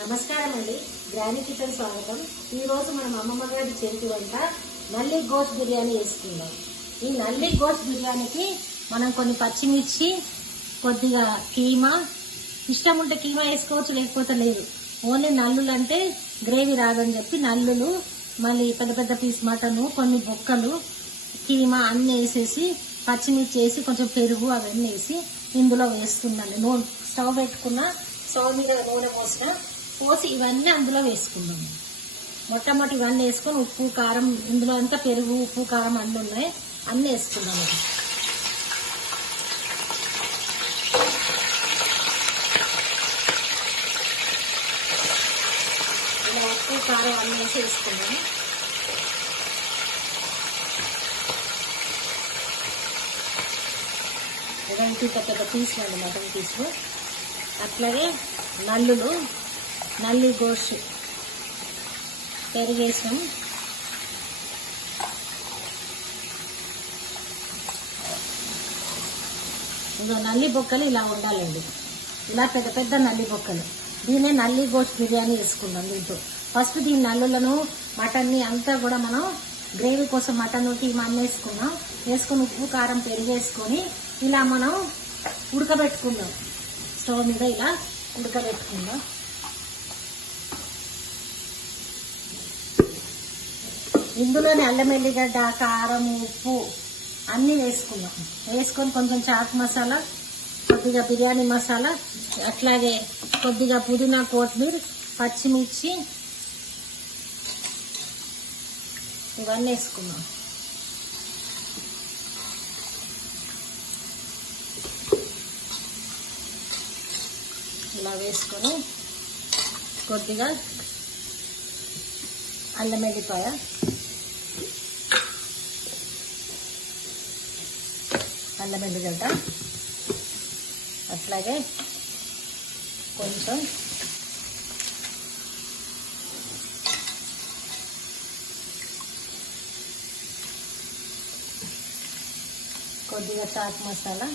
నమస్కారం అండి, granny kitchen స్వాగతం. ఈ రోజు మనం అమ్మమ్మ గారి చేతి వంట నల్లి గోష్ బిర్యానీ వేసుకుందాం. ఈ నల్లి గోష్ బిర్యానీకి మనం కొన్ని పచ్చిమిర్చి, కొద్దిగా కీమా, ఇష్టం ఉంటే కీమా వేసుకోవచ్చు, లేకపోతే లేదు. ఓన్లీ నల్లులు అంటే గ్రేవీ రాదని చెప్పి నల్లులు, మళ్ళీ పెద్ద పెద్ద పీస్ మటను, కొన్ని బొక్కలు, కీమా అన్నీ వేసేసి పచ్చిమిర్చి వేసి కొంచెం పెరుగు అవన్నీ వేసి ఇందులో వేస్తున్నాను. నూనె స్టవ్ పెట్టుకున్న, స్టవ్ మీద నూనె పోసి ఇవన్నీ అందులో వేసుకుందాం. మొట్టమొదటి ఇవన్నీ వేసుకొని ఉప్పు కారం, ఇందులో అంతా పెరుగు ఉప్పు కారం అన్నీ ఉన్నాయి, అన్నీ వేసుకుందాం. ఇలా ఉప్పు కారం అన్నీ వేసి వేసుకుందాం. ఇలాంటి పెద్ద పీసులు అండి, మటన్ పీసులు. అట్లాగే నల్లులు, నల్లి గోష్ పెరిగేసాం. ఇంకా నల్లి బొక్కలు ఇలా ఉండాలండి, ఇలా పెద్ద పెద్ద నల్లి బొక్కలు. దీన్నే నల్లి గోష్ బిర్యానీ వేసుకుందాం. దీంతో ఫస్ట్ దీని నల్లులను, మటన్ని అంతా కూడా మనం గ్రేవీ కోసం మటన్ కీమా అన్నీ వేసుకున్నాం. వేసుకొని ఉప్పు కారం పెరిగేసుకొని ఇలా మనం ఉడకబెట్టుకుందాం. స్టవ్ మీద ఇలా ఉడకబెట్టుకుందాం. ఇందులోనే అల్లం ఎల్లిగడ్డ, కారం, ఉప్పు అన్నీ వేసుకుందాం. వేసుకొని కొంచెం చాట్ మసాలా, కొద్దిగా బిర్యానీ మసాలా, అట్లాగే కొద్దిగా పుదీనా, కొత్తిమీర, పచ్చిమిర్చి ఇవన్నీ వేసుకుందాం. ఇలా వేసుకొని కొద్దిగా అల్లం ఎల్లిపాయ, అల్లం ఎల్లిగడ్డ, అట్లాగే కొంచెం కొద్దిగా చాట్ మసాలా,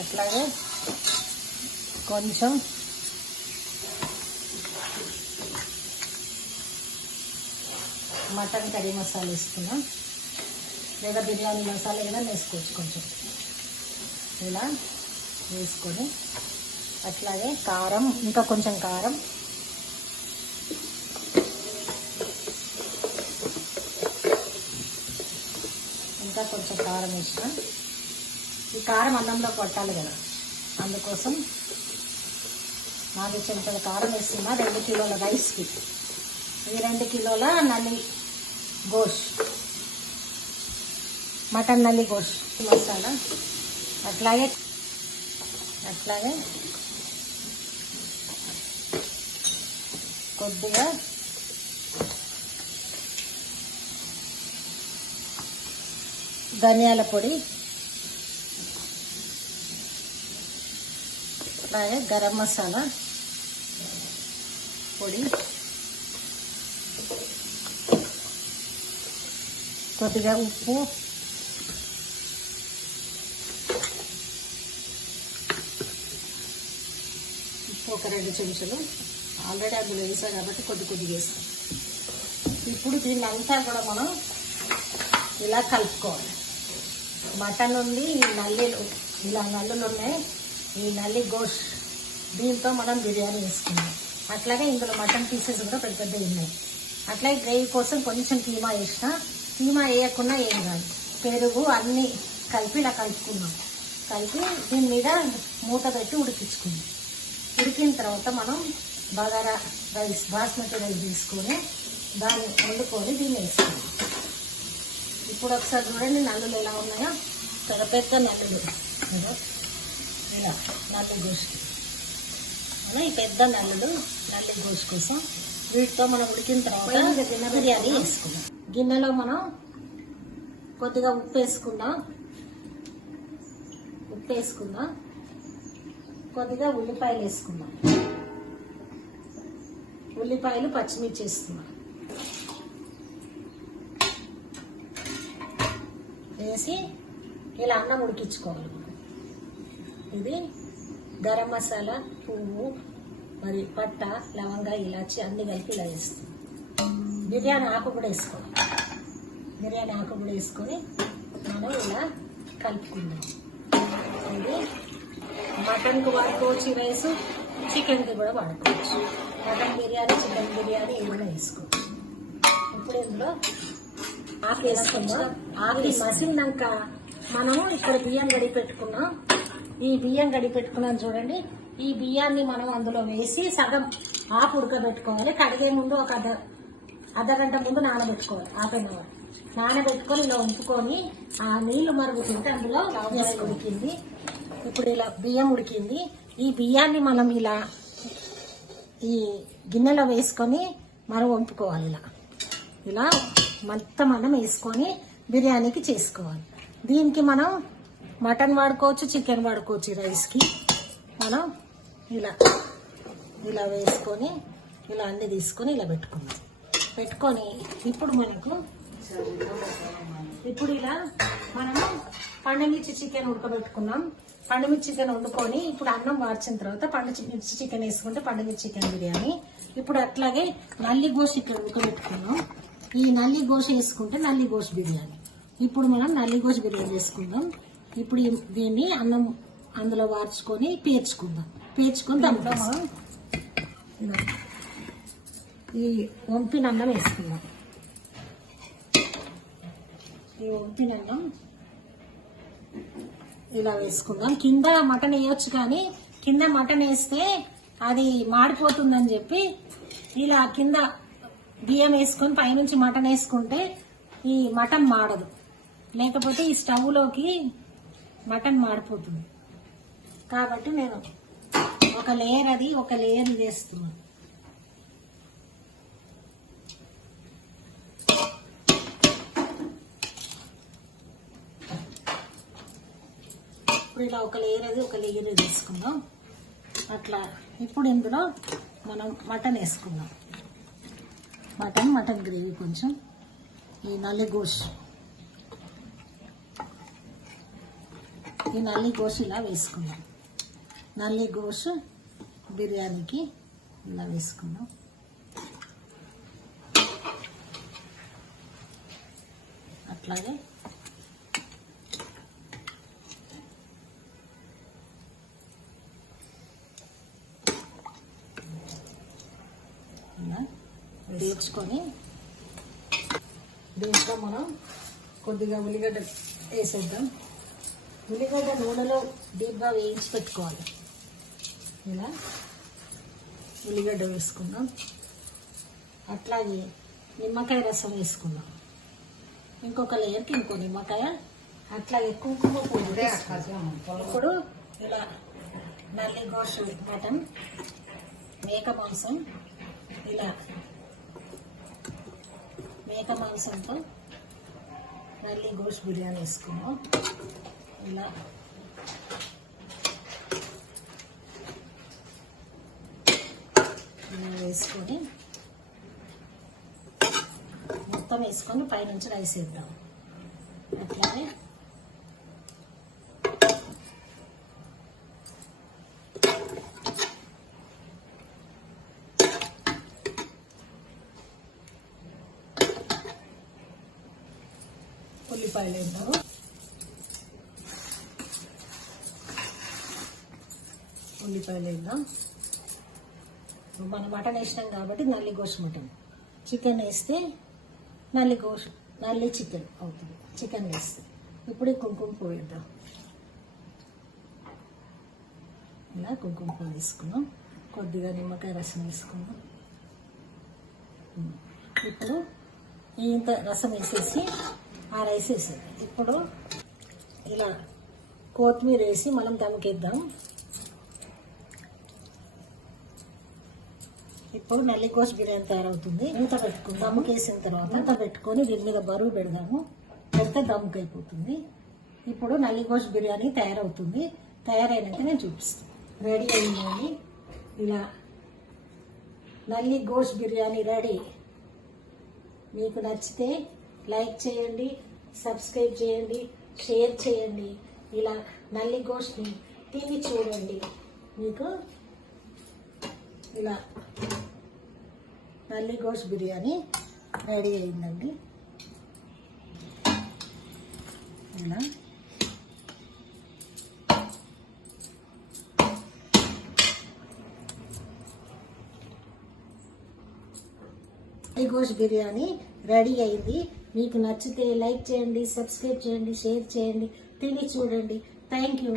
అట్లాగే కొంచెం మటన్ కర్రీ మసాలా వేసుకున్నాం, లేదా బిర్యానీ మసాలా ఏదైనా వేసుకోవచ్చు. కొంచెం ఇలా వేసుకొని అట్లాగే కారం, ఇంకా కొంచెం కారం, ఇంకా కొంచెం కారం వేసిన. ఈ కారం అన్నంలో కొట్టాలి కదా, అందుకోసం 4 చెంచాల కారం వేస్తున్నా 2 కిలోల రైస్కి. ఈ 2 కిలోల నల్లి గోష్, మటన్ నల్లి గోష్ మసాలా. అట్లాగే కొద్దిగా ధనియాల పొడి, అలాగే గరం మసాలా పొడి, కొద్దిగా ఉప్పు, ఒక 2 చెంచాలు. ఆల్రెడీ అందులో వేసాం కాబట్టి కొద్దిగా వేస్తాం. ఇప్పుడు దీన్ని అంతా కూడా మనం ఇలా కలుపుకోవాలి. మటన్ ఉంది, ఈ నల్లీలు, ఇలా నల్లులు ఉన్నాయి, ఈ నల్లి గోష్, దీంతో మనం బిర్యానీ వేసుకున్నాం. అట్లాగే ఇందులో మటన్ పీసెస్ కూడా పెద్ద పెద్దవి ఉన్నాయి. అట్లాగే గ్రేవీ కోసం కొంచెం కీమా వేసిన, కీమా వేయకుండా ఏం కాదు, పెరుగు అన్నీ కలిపి ఇలా కలుపుకున్నాం. కలిపి దీని మీద మూత పెట్టి ఉడికించుకుందాం. ఉడికిన తర్వాత మనం బగారా రైస్, బాస్మతి రైస్ తీసుకొని దాన్ని వండుకొని దీన్ని వేసుకుందాం. ఇప్పుడు ఒకసారి చూడండి నల్లులు ఎలా ఉన్నాయో, పెద్ద పెద్ద నల్లులు. ఇలా నల్లి గోష్కి అలా ఈ పెద్ద నల్లులు నల్లి గోష్ కోసం. వీటితో మనం ఉడికిన తర్వాత బిర్యానీ వేసుకుందాం. గిన్నెలో మనం కొద్దిగా ఉప్పు వేసుకుందాం, కొద్దిగా ఉల్లిపాయలు వేసుకుందాం. ఉల్లిపాయలు, పచ్చిమిర్చి వేసుకుందాం. వేసి ఇలా అన్నం ఉడికించుకోవాలి. ఇది గరం మసాలా, పువ్వు, మరి పట్ట, లవంగా, ఇలాచి అన్ని కలిపి ఇలా వేస్తాం. బిర్యానీ ఆకు కూడా వేసుకోవాలి. బిర్యానీ ఆకు కూడా వేసుకొని మనం ఇలా కలుపుకుందాం. ఇది మటన్కి వాడుకోవచ్చు రైస్, చికెన్కి కూడా వాడుకోవచ్చు. మటన్ బిర్యానీ, చికెన్ బిర్యానీ ఏమైనా వేసుకోవచ్చు. ఇప్పుడు ఇందులో ఆకు వేసుకుందాం. ఆకు మసిలినాక మనం ఇక్కడ బియ్యం గడి పెట్టుకున్నాం. ఈ బియ్యం గడి పెట్టుకున్నాం చూడండి. ఈ బియ్యాన్ని మనం అందులో వేసి సగం ఆకు ఉడకబెట్టుకోవాలి. కడిగే ముందు ఒక అర్ధగంట ముందు నానబెట్టుకోవాలి. నానబెట్టుకొని ఇలా ఉంచుకొని ఆ నీళ్లు మరుగుతుంటే అందులో ఉడికింది. ఇప్పుడు ఇలా బియ్యం ఉడికింది. ఈ బియ్యాన్ని మనం ఇలా ఈ గిన్నెలో వేసుకొని మనం వంపుకోవాలి. ఇలా మొత్తం మనం వేసుకొని బిర్యానీకి చేసుకోవాలి. దీనికి మనం మటన్ వాడుకోవచ్చు, చికెన్ వాడుకోవచ్చు. రైస్కి మనం ఇలా వేసుకొని ఇలా అన్ని తీసుకొని ఇలా పెట్టుకొని ఇప్పుడు ఇలా మనము పండుమిర్చి చికెన్ ఉడకబెట్టుకున్నాం. పండుమిర్చి చికెన్ వండుకొని ఇప్పుడు అన్నం వార్చిన తర్వాత పండుమిర్చి చికెన్ వేసుకుంటే పండుమిర్చి చికెన్ బిర్యానీ. ఇప్పుడు అట్లాగే నల్లి గోష్ ఇక్కడ ఉడకబెట్టుకున్నాం. ఈ నల్లి గోష్ వేసుకుంటే నల్లి గోష్ బిర్యానీ. ఇప్పుడు మనం నల్లి గోష్ బిర్యానీ చేసుకుందాం. ఇప్పుడు దీన్ని అన్నం అందులో వార్చుకొని పేర్చుకొని దాంట్లో మనం ఈ వంపిన అన్నం వేసుకుందాం. ఈ వంపిన అన్నం ఇలా వేసుకుందాం. కింద మటన్ వేయొచ్చు, కానీ కింద మటన్ వేస్తే అది మాడిపోతుందని చెప్పి ఇలా కింద బియ్యం వేసుకొని పైనుంచి మటన్ వేసుకుంటే ఈ మటన్ మాడదు. లేకపోతే ఈ స్టవ్లోకి మటన్ మాడిపోతుంది. కాబట్టి నేను ఒక లేయర్ వేస్తున్నాను. ఇప్పుడు ఇలా ఒక లేయర్ తీసుకుందాం. అట్లా ఇప్పుడు ఇందులో మనం మటన్ వేసుకుందాం. మటన్ గ్రేవీ కొంచెం ఈ నల్లి గోష్ ఇలా వేసుకుందాం. నల్లి గోష్ బిర్యానీకి ఇలా వేసుకుందాం. అట్లాగే ఇలా వేసుకొని దీంట్లో మనం కొద్దిగా ఉల్లిగడ్డ వేసేద్దాం. ఉల్లిగడ్డ నూనెలో డీప్గా వేయించి పెట్టుకోవాలి. ఇలా ఉల్లిగడ్డ వేసుకుందాం. అట్లాగే నిమ్మకాయ రసం వేసుకుందాం. ఇంకొక లేయర్కి ఇంకో నిమ్మకాయ. అట్లాగే కుంకుమ పువ్వు. ఇప్పుడు ఇలా నల్లి గోష్ మటన్, మేక మాంసం, ఇలా మేక మాంసంతో నల్లి గోష్ బిర్యానీ వేసుకున్నాం. ఇలా వేసుకొని మొత్తం వేసుకొని పైనుంచి రైస్ వేద్దాం. అట్లాగే ఉల్లిపాయలు వేద్దాము. మనం మటన్ వేసినాం కాబట్టి నల్లి గోష్ మటన్. చికెన్ వేస్తే నల్లి చికెన్ అవుతుంది. చికెన్ వేస్తే ఇప్పుడు కుంకుమ పువ్వు వేద్దాం. ఇలా కుంకుమ పువ్వు వేసుకున్నాం. కొద్దిగా నిమ్మకాయ రసం వేసుకున్నాం. ఇప్పుడు ఇంత రసం వేసేసి ఆ రైస్ వేసేది. ఇప్పుడు ఇలా కొత్తిమీర వేసి మనం దమ్ముకేద్దాం. ఇప్పుడు నల్లి గోష్ బిర్యానీ తయారవుతుంది. ఇంత పెట్టుకుందాం. దమ్ముకేసిన తర్వాత ఇంత పెట్టుకొని దీని మీద బరువు పెడదాము. పెడితే దమ్ముకు అయిపోతుంది. ఇప్పుడు నల్లి గోష్ బిర్యానీ తయారవుతుంది. తయారైనాక నేను చూపిస్తాను. రెడీ అయింది. ఇలా నల్లి గోష్ బిర్యానీ రెడీ. మీకు నచ్చితే లైక్ చేయండి, సబ్స్క్రైబ్ చేయండి, షేర్ చేయండి. ఇలా నల్లి గోష్ని తిని చూడండి. మీకు ఇలా నల్లి గోష్ బిర్యానీ రెడీ అయిందండి. ఇలా నల్లి గోష్ బిర్యానీ రెడీ అయింది. మీకు నచ్చితే లైక్ చేయండి, సబ్స్క్రైబ్ చేయండి, షేర్ చేయండి, తిని చూడండి. Thank you.